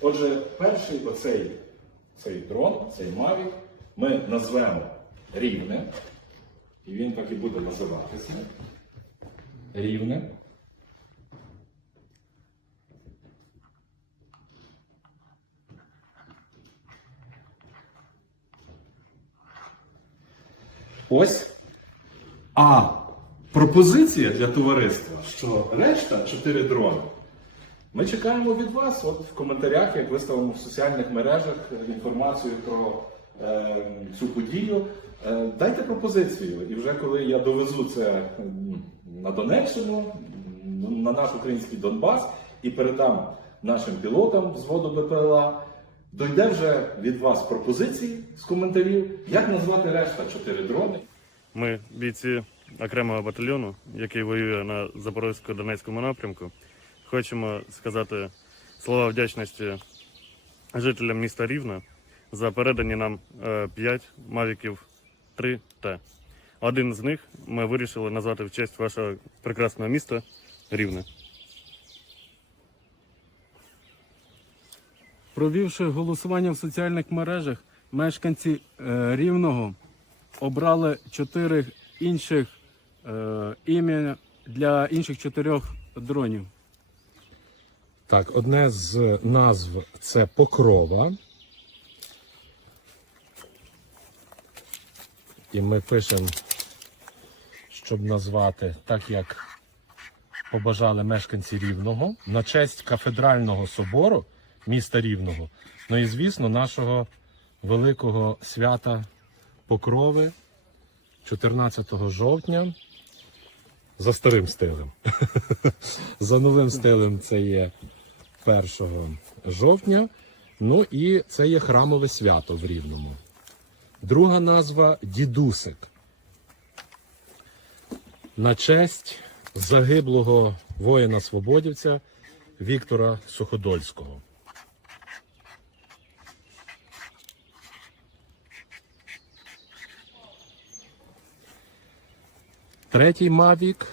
Отже, перший оцей цей дрон, цей Mavic, ми назвемо рівне, і він так і буде називатися. Рівне. Ось. А пропозиція для товариства, що решта чотири дрони. Ми чекаємо від вас от в коментарях, як виставимо в соціальних мережах інформацію про е, цю подію. Е, дайте пропозицію. І вже коли я довезу це на Донеччину, на наш український Донбас і передам нашим пілотам з воду БПЛА, дойде вже від вас пропозиції з коментарів, як назвати решта чотири дрони. Ми бійці окремого батальйону, який воює на Запорозько-Донецькому напрямку. Хочемо сказати слова вдячності жителям міста Рівне за передані нам 5 мавіків 3Т. Один з них ми вирішили назвати в честь вашого прекрасного міста Рівне. Провівши голосування в соціальних мережах, мешканці е, Рівного обрали чотири інших е, ім'я для інших чотирьох дронів. Так, одне з назв це Покрова. І ми пишемо, щоб назвати так, як побажали мешканці Рівного, на честь кафедрального собору міста Рівного. Ну і, звісно, нашого великого свята Покрови 14 жовтня. За старим стилем. За новим стилем це є 1 жовтня. Ну і це є храмове свято в Рівному. Друга назва Дідусик. На честь загиблого воїна-свободівця Віктора Суходольського. Третій Мавік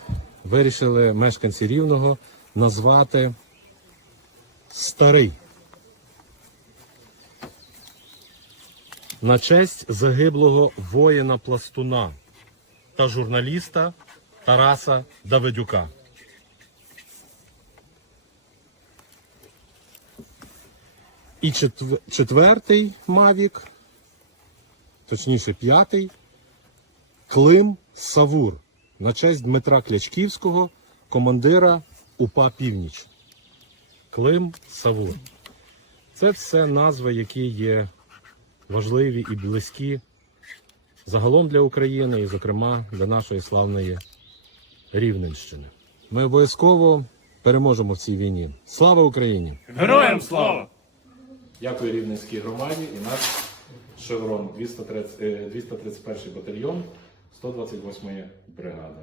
вирішили мешканці Рівного назвати Старий. На честь загиблого воїна пластуна та журналіста Тараса Давидюка. І четвертий Мавік, точніше п'ятий, Клим Савур на честь Дмитра Клячківського, командира УПА Північ. Клим Савур. Це все назви, які є важливі і близькі загалом для України і, зокрема, для нашої славної Рівненщини. Ми обов'язково переможемо в цій війні. Слава Україні! Героям слава! Дякую Рівненській громаді і наш шеврон 230, е, 231 батальйон 128 бригади.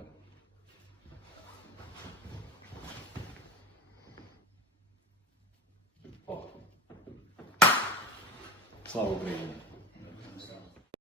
Слава Україні!